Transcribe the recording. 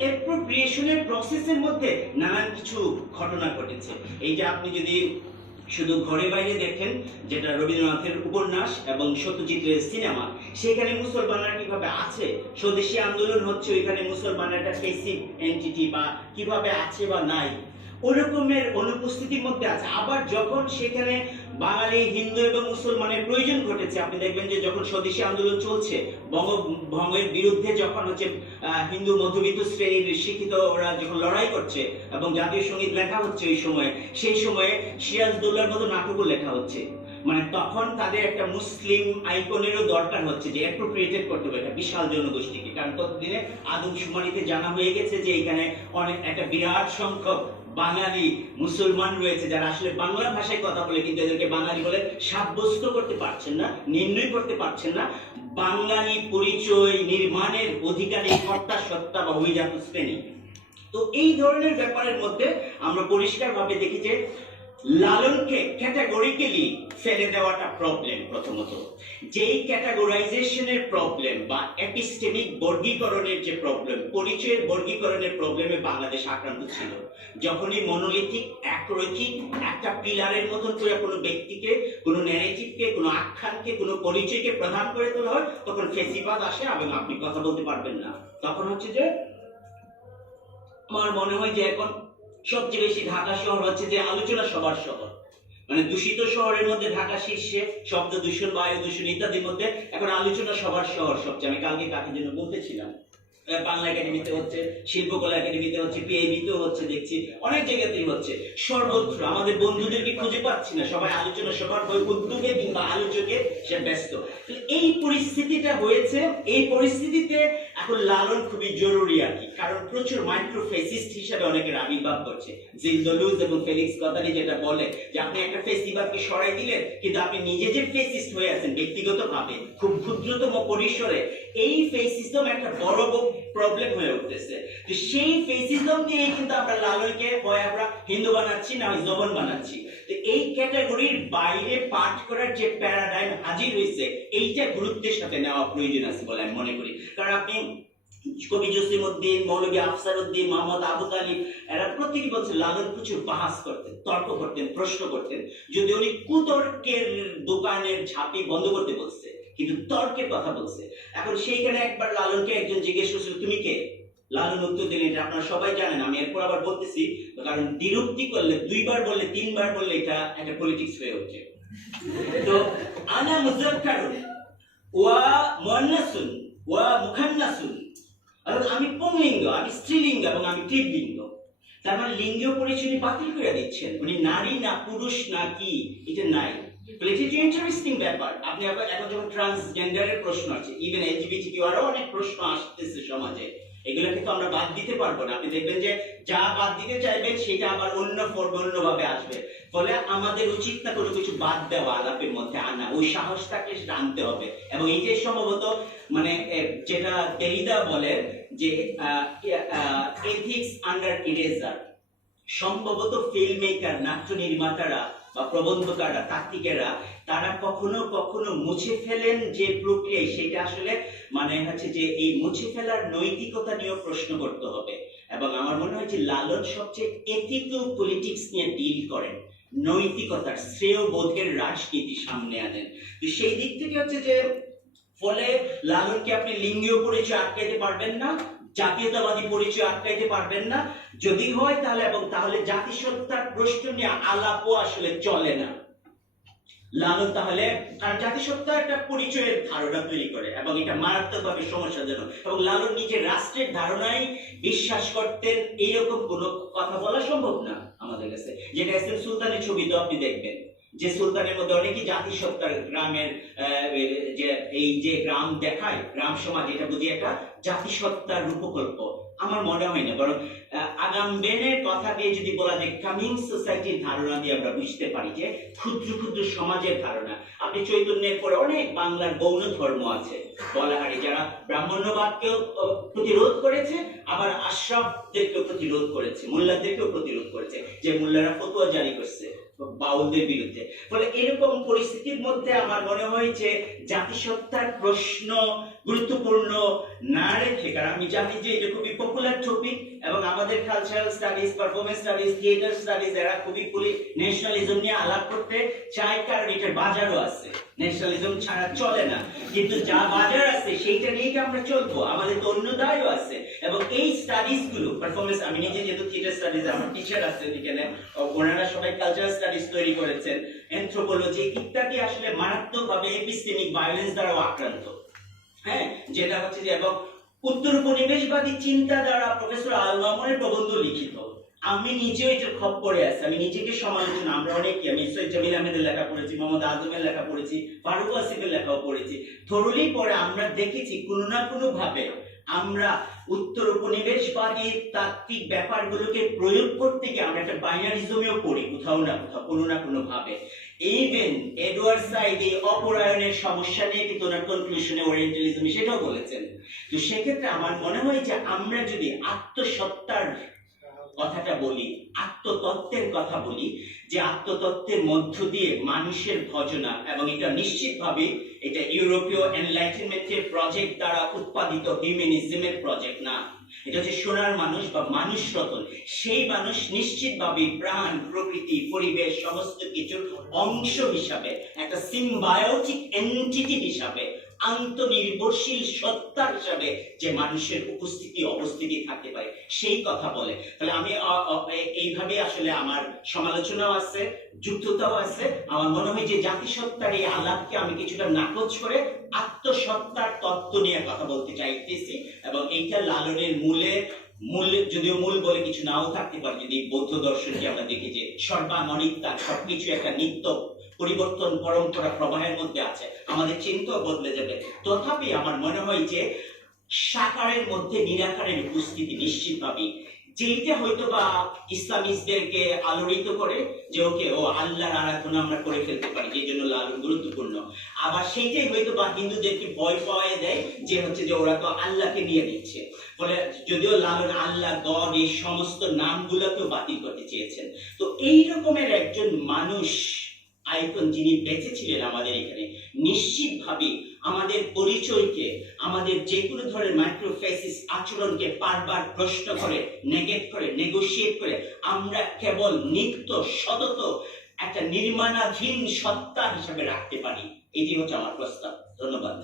অ্যাপ্রোপ্রিয়েশনের প্রসেসের মধ্যে নানান কিছু ঘটনা ঘটেছে। এই যে আপনি যদি শুধু ঘরে বাইরে দেখেন, যেটা রবীন্দ্রনাথের উপন্যাস এবং সত্যজিতের সিনেমা, সেখানে মুসলমানরা কীভাবে আছে? স্বদেশী আন্দোলন হচ্ছে ওইখানে মুসলমানরা একটা এন্টিটি বা কীভাবে আছে বা নাই। ওরকমের অনুপস্থিতির মধ্যে আছে। আবার যখন সেখানে বাঙালি, হিন্দু এবং মুসলমানের প্রয়োজন ঘটেছে। আপনি দেখবেন যে যখন স্বদেশী আন্দোলন চলছে বঙ্গভঙ্গের বিরুদ্ধে যখন হচ্ছে হিন্দু মধ্যবিত্ত শ্রেণির শিক্ষিত ওরা যখন লড়াই করছে এবং জাতীয় সংগীত লেখা হচ্ছে ওই সময়ে, সেই সময়ে সিরাজদৌল্লার মতো নাটকও লেখা হচ্ছে। মানে তখন তাদের একটা মুসলিম আইকনেরও দরকার হচ্ছে যে অ্যাপ্রোপ্রিয়েটেড করতে হবে একটা বিশাল জনগোষ্ঠীকে। কারণ ততদিনে আদমশুমারিতে জানা হয়ে গেছে যে এখানে অনেক, একটা বিরাট সংখ্যক বাঙালি মুসলমান রয়েছে যারা আসলে বাংলা ভাষায় কথা বলে, কিন্তু এদেরকে বাঙালি বলে সাব্যস্ত করতে পারছেন না, নির্ণয় করতে পারছেন না। বাঙালি পরিচয় নির্মাণের অধিকারী সত্তা সত্তা বা অভিজাত শ্রেণি। তো এই ধরনের ব্যাপারের মধ্যে আমরা পরিষ্কারভাবে দেখি যে লালনকে ক্যাটাগরিক্যালি ফেলে দেওয়াটা প্রবলেম প্রথমত। যেই ক্যাটাগরাইজেশনের প্রবলেম বা এপিস্টেমিক বর্গীকরণের যে প্রবলেম পরিচয়ের বর্গীকরণের প্রবলেমে বাংলাদেশ আক্রান্ত ছিল। যখনই মনোলিথিক একরৈখিক একটা পিলারের মতন করে কোনো ব্যক্তিকে, কোনো ন্যারেটিভকে কোনো আখ্যানকে, কোনো পরিচয়কে প্রধান করে তোলা হয়, তখন ফেসিবাদ আসে এবং আপনি কথা বলতে পারবেন না। তখন হচ্ছে যে, আমার মনে হয় যে এখন সবচেয়ে বেশি ঢাকা শহর হচ্ছে যে আলোচনা সবার শহর। মানে দূষিত শহরের মধ্যে ঢাকা শীর্ষে শব্দ দূষণ, বায়ু দূষণ ইত্যাদির মধ্যে এখন আলোচনা সবার শহর সবচেয়ে। আমি কালকে কাকে জন্য বলতেছিলাম। বাংলা একাডেমিতে হচ্ছে, শিল্পকলা একাডেমিতে হচ্ছে পিএবিতেও হচ্ছে, দেখছি অনেক জায়গাতেই হচ্ছে। সর্বত্র আমাদের বন্ধুদেরকে খুঁজে পাচ্ছি না। সবাই আলোচনা সবার বই উদ্যোগে কিংবা আলোচকে সে ব্যস্ত। এই পরিস্থিতিটা হয়েছে, এই পরিস্থিতিতে এখন লালন খুবই জরুরি আর কি। কারণ প্রচুর মাইক্রোফেসিস্ট হিসাবে অনেকের আবির্ভাব করছে জিন্দলুজ এবং ফেলিক্স কথানি যেটা বলে যে, আপনি একটা ফেস্টিভালকে সরাই দিলেন, কিন্তু আপনি নিজে যে ফেসিস্ট হয়ে আছেন ব্যক্তিগতভাবে, খুব ক্ষুদ্রতম পরিসরে, এই ফেসিজম একটা বড় প্রবলেম হয়ে উঠতেছে। তো সেই ফেসিজম দিয়ে কিন্তু আমরা লালনকে হয় আমরা হিন্দু বানাচ্ছি, না হয় জবন বানাচ্ছি। তো এই ক্যাটাগরির বাইরে পাঠ করার যে প্যারাডাইম হাজির হয়েছে এইটা গুরুত্বের সাথে নেওয়া প্রয়োজন আছে বলে আমি মনে করি। কারণ আপনি কবি জসিমউদ্দিন মৌলভী আফসার উদ্দিন মোহাম্মদ আবু তালিব এরা প্রত্যেক বছর লালন প্রচুর বাহাস করতেন, তর্ক করতেন, প্রশ্ন করতেন। যদি উনি কুতর্কের দোকানের ঝাঁপি বন্ধ করতে বলছে, কিন্তু তর্কের কথা বলছে, এখন সেইখানে একবার লালনকে একজন জিজ্ঞেস করছিল, তুমি কে? লালন উত্তর দিলেন, এটা আপনারা সবাই জানেন, আমি এরপর আবার বলতেছি, কারণ দ্বিরুক্তি করলে, দুইবার বললে, তিনবার বললে এটা একটা পলিটিক্স হয়ে ওঠে। তো আনা মুজাক্কারুন, ওয়া মুয়ান্নাসুন, ওয়া মুখান্নাসুন অর্থাৎ আমি পুংলিঙ্গ, আমি স্ত্রীলিঙ্গ এবং আমি ক্লিবলিঙ্গ তার মানে লিঙ্গীয় পরিচয় বাতিল করে দিচ্ছেন। উনি নারী না পুরুষ না কি? এটা নাই। ইন্টারেস্টিং ব্যাপার। আপনি এখন যখন ট্রান্সজেন্ডারের প্রশ্ন আছে ইভেন এলজিবিটি অনেক প্রশ্ন আসতেছে সমাজে। এগুলোকে তো আমরা বাদ দিতে পারব না। আপনি দেখবেন যে যা বাদ দিতে চাইবেন, সেটা আবার অন্য ফর্মে অন্যভাবে আসবে। ফলে আমাদের উচিত না কোনো কিছু বাদ দেওয়া আলাপের মধ্যে ওই সাহসটাকে আনতে হবে। এবং এইটাই সম্ভবত মানে যেটা টেরিদা বলে যে এথিক্স আন্ডার ইরেজার সম্ভবত ফিল্ম মেকার নাট্য নির্মাতারা বা প্রবন্ধকাররা, তাত্ত্বিকেরা, তারা কখনো কখনো মুছে ফেলেন যে প্রক্রিয়া সেটা আসলে মানে হচ্ছে যে এই মুছে ফেলার নৈতিকতা নিয়েও প্রশ্ন করতে হবে। এবং আমার মনে হয় যে লালন সবচেয়ে এথিক্যাল পলিটিক্স নিয়ে ডিল করেন। নৈতিকতার শ্রেয় বোধের রাজনীতি সামনে আনেন। তো সেই দিক থেকে হচ্ছে যে, ফলে লালনকে আপনি লিঙ্গীয় পরিচয় আটকাইতে পারবেন না, জাতীয়তাবাদী পরিচয় আটকাইতে পারবেন না। যদি হয় তাহলে, এবং তাহলে জাতিসত্তার প্রশ্ন নিয়ে আলাপও আসলে চলে না। লালন তাহলে কারণ জাতিসত্তা একটা পরিচয়ের ধারণা তৈরি করে এবং এটা মারাত্মকভাবে সমস্যাজনক এবং লালন নিজের রাষ্ট্রের ধারণায় বিশ্বাস করতেন এইরকম কোনো কথা বলা সম্ভব না আমাদের কাছে। যেটা এস এম সুলতানের ছবিতে আপনি দেখবেন। যে সুলতানের মধ্যে অনেকই জাতিসত্তার গ্রামের যে, এই যে গ্রাম দেখায়, গ্রাম সমাজ, এটা বুঝি একটা জাতিসত্তার রূপকল্প। আমার মনে হয় না বরং আহ, আগামবেনের কথা দিয়ে যদি বলা যায় কামিং সোসাইটির ধারণা দিয়ে আমরা বুঝতে পারি যে ক্ষুদ্র ক্ষুদ্র সমাজের ধারণা। আপনি চৈতন্যের পরে অনেক বাংলার গৌণ ধর্ম আছে। বলাহারি যারা ব্রাহ্মণ্যবাদকেও প্রতিরোধ করেছে আবার আশরাফদেরকেও প্রতিরোধ করেছে মোল্লাদেরকেও প্রতিরোধ করেছে যে মোল্লারা ফতোয়া জারি করছে। বাউলদের বিরুদ্ধে। ফলে এরকম পরিস্থিতির মধ্যে আমার মনে হয় যে জাতিসত্তার প্রশ্ন গুরুত্বপূর্ণ না রেখে, কারণ আমি জানি যে এটা খুবই পপুলার টপিক এবং আমাদের cultural studies performance studies theatre studies এরা খুবই ন্যাশনালিজম নিয়ে আলাপ করতে চায়, কারণ এটার বাজারও আছে। ন্যাশনালিজম ছাড়া চলে না। কিন্তু যা বাজার আছে, সেইটা নিয়েই তো আমরা চলবো। আমাদের তো অন্য দায়ও আছে। এবং এই স্টাডিজগুলো পারফরমেন্স আমি নিজে যেহেতু থিয়েটার স্টাডিজ আমার টিচার আছে এখানে। ওনারা সবাই কালচারাল স্টাডিজ তৈরি করেছেন। এনথ্রোপোলজি ইত্যাদি আসলে মারাত্মকভাবে এপিস্টেমিক ভায়োলেন্স দ্বারাও আক্রান্ত। হ্যাঁ যেটা হচ্ছে যে, এবং উত্তর উপনিবেশবাদী চিন্তা দ্বারা প্রফেসর আল প্রবন্ধ লিখিত। আমি নিজেও এটার খপ করে আছি, আমি নিজেকে সমালোচনা, আমরা অনেকে আমি সৈয়দ জামিল আহমেদের লেখা পড়েছি, মোহাম্মদ আজমের লেখা পড়েছি, ফারুক আসিফের লেখাও পড়েছি। থরুলি পরে আমরা দেখেছি কোনো না কোনো ভাবে আমরা উত্তর উপনিবেশবাদী তাত্ত্বিক ব্যাপারগুলোকে প্রয়োগ করতে গিয়ে আমরা একটা বাইনারিজমেও পড়ি, কোথাও না কোথাও, কোনো না কোনো ভাবে ইভেন এডওয়ার্ড সাইড এই অপরায়ণের সমস্যা নিয়ে কিন্তু ওনার কনক্লুশনে ওরিয়েন্টালিজম সেটাও বলেছেন। তো সেক্ষেত্রে আমার মনে হয় যে আমরা যদি আত্মসত্তার কথাটা বলি, আত্মতত্ত্বের কথা বলি, যে আত্মতত্ত্বের মধ্য দিয়ে মানুষের ভজনা, এবং এটা নিশ্চিতভাবে এটা ইউরোপীয় এনলাইটেনমেন্টের প্রজেক্ট দ্বারা উৎপাদিত হিউম্যানিজমের প্রজেক্ট না। এটা হচ্ছে সোনার মানুষ বা মানুষ রতন। সেই মানুষ নিশ্চিতভাবে প্রাণ, প্রকৃতি, পরিবেশ, সমস্ত কিছুর অংশ হিসাবে, একটা সিম্বায়োটিক এন্টিটি হিসাবে আন্তনির্ভরশীল সত্তা হিসাবে যে মানুষের উপস্থিতি, অবস্থিতি থাকতে পারে সেই কথা বলে। তাহলে আমি এইভাবে আসলে আমার সমালোচনাও আছে, যুক্ততাও আছে। আমার মনে হয় যে জাতিসত্তার এই আলাপকে আমি কিছুটা নাকচ করে আত্মসত্তার তত্ত্ব নিয়ে কথা বলতে চাইতেছি এবং এইটা লালনের মূলে, মূল, যদিও মূল বলে কিছু নাও থাকতে পারে, যদি বৌদ্ধ দর্শনকে আমরা দেখি যে সর্বানরিত্তা সবকিছু একটা নিত্য পরিবর্তন পরম্পরা প্রবাহের মধ্যে আছে। আমাদের চিন্তাও বদলে যাবে। তথাপি আমার মনে হয় যে সাকারের মধ্যে নিরাকারের উপস্থিতি নিশ্চিতভাবে যেইটা হয়তো বা ইসলামিস্টদেরকে আলোড়িত করে যে, ওকে, ও আল্লাহর আরাধনা আমরা করে ফেলতে পারি যে জন্য লালন গুরুত্বপূর্ণ। আবার সেইটাই হয়তো বা হিন্দুদেরকে ভয় পাওয়ায় দেয় যে, হচ্ছে যে ওরা তো আল্লাহকে নিয়ে দিচ্ছে ফলে যদিও লালন আল্লাহ, গড, এই সমস্ত নামগুলোকেও বাতিল করতে চেয়েছেন। তো এই রকমের একজন মানুষ আইকন যিনি বেঁচেছিলেন আমাদের এখানে, নিশ্চিতভাবে আমাদের পরিচয়কে, আমাদের যে কোনো ধরনের মাইক্রোফেসিস আচরণকে বারবার প্রশ্ন করে নেগেট করে নেগোসিয়েট করে, আমরা কেবল নিত্য সতত একটা নির্মাণাধীন সত্তা হিসাবে রাখতে পারি। এটি হচ্ছে আমার প্রস্তাব। ধন্যবাদ।